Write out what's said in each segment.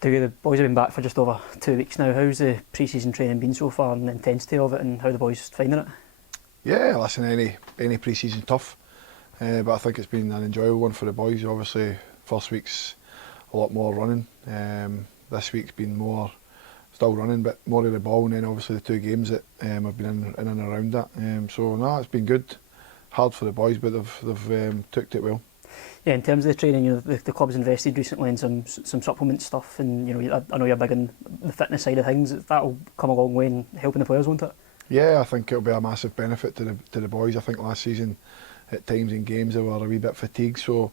Dougie, the boys have been back for just over 2 weeks now. How's the pre-season training been so far, and the intensity of it, and how the boys finding it? Yeah, listen, any pre-season tough, but I think it's been an enjoyable one for the boys. Obviously, first week's a lot more running. This week's been more still running, but more of the ball, and then obviously the two games that have been in and around that. So no, it's been good. Hard for the boys, but they've took it well. Yeah, in terms of the training, the club's invested recently in some supplement stuff, and I know you're big on the fitness side of things. That'll come a long way in helping the players, won't it? Yeah, I think it'll be a massive benefit to the boys. I think last season, at times in games, they were a wee bit fatigued, so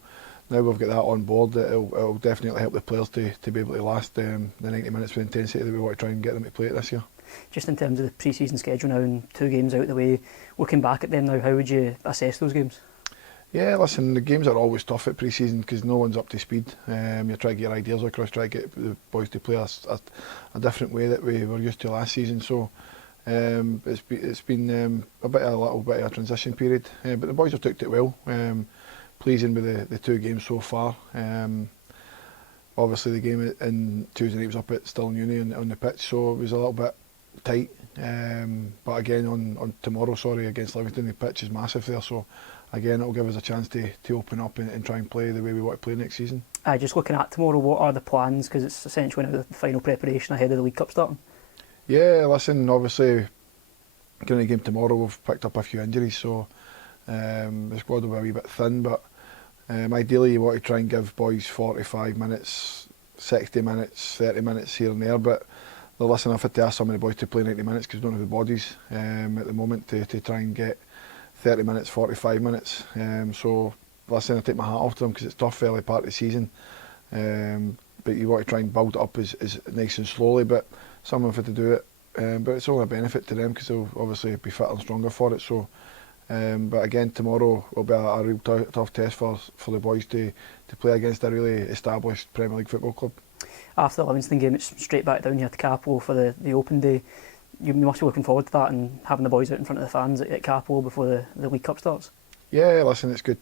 now we've got that on board. It'll definitely help the players to be able to last the 90 minutes with intensity that we want to try and get them to play it this year. Just in terms of the pre-season schedule now, and 2 games out the way, looking back at them now, how would you assess those games? Yeah, listen, the games are always tough at pre-season because no one's up to speed. You try to get your ideas across, try to get the boys to play a different way that we were used to last season. So it's been a little bit of a transition period, but the boys have took it well. Pleasing with the 2 games so far. Obviously the game in Tuesday night was up at Stirling Uni on the pitch, so it was a little bit tight. But again on tomorrow, against Livingston, the pitch is massive there, so again it'll give us a chance to open up and try and play the way we want to play next season. Just looking at tomorrow, what are the plans? Because it's essentially now the final preparation ahead of the League Cup starting. Yeah, listen, obviously going to the game tomorrow, we've picked up a few injuries, so the squad will be a wee bit thin, but ideally you want to try and give boys 45 minutes, 60 minutes, 30 minutes here and there, but they're listening enough to ask some of the boys to play 90 minutes because we don't have the bodies at the moment to try and get 30 minutes, 45 minutes. So listen, I take my hat off to them because it's tough early part of the season, but you want to try and build it up as nice and slowly, but some of them have to do it, but it's only a benefit to them because they'll obviously be fitter and stronger for it. So but again, tomorrow will be a real tough test for the boys to play against a really established Premier League football club. After the Livingston game, it's straight back down here to Capello for the open day. You must be looking forward to that and having the boys out in front of the fans at Capello before the League Cup starts. Yeah, listen, it's good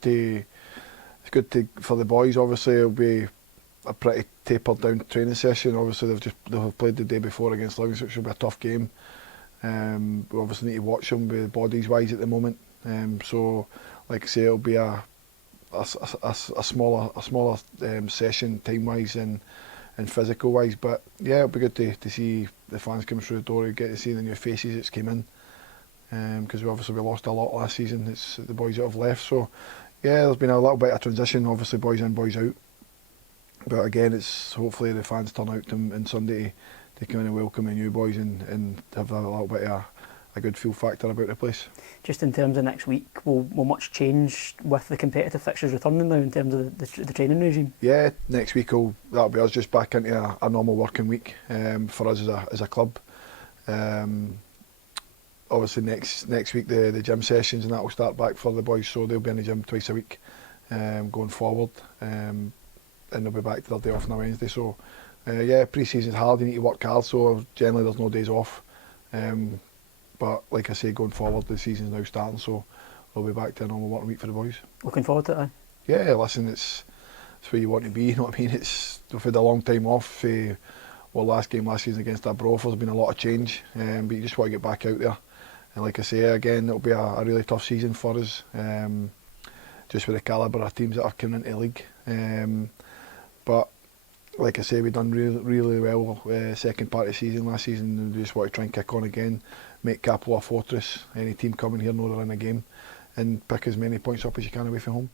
for the boys. Obviously, it'll be a pretty tapered down training session. Obviously, they've played the day before against Livingston, which will be a tough game. We obviously need to watch them with bodies wise at the moment. So, like I say, it'll be a smaller session time wise and physical wise. But yeah, it'll be good to see the fans coming through the door. You get to see the new faces that's came in because we lost a lot last season. It's the boys that have left. So yeah, there's been a little bit of transition. Obviously, boys in, boys out. But again, it's hopefully the fans turn out on Sunday to come in and welcome the new boys and have a little bit of a good feel factor about the place. Just in terms of next week, will much change with the competitive fixtures returning now in terms of the training regime? Yeah, next week that'll be us just back into a normal working week for us as a club. Obviously next week the gym sessions and that will start back for the boys, so they'll be in the gym twice a week going forward, and they'll be back to their day off on a Wednesday. So yeah, pre-season's hard, you need to work hard, so generally there's no days off. But like I say, going forward, the season's now starting, so we'll be back to a normal working week for the boys. Looking forward to it, Yeah, listen, it's where you want to be, you know what I mean? We've had a long time off. Last game last season against Arbroath, there's been a lot of change, but you just want to get back out there. And like I say, again, it'll be a really tough season for us, just with the calibre of teams that are coming into the league. But like I say, we've done really well second part of the season last season, and we just want to try and kick on again, make Capello a fortress. Any team coming here know they're in a game, and pick as many points up as you can away from home.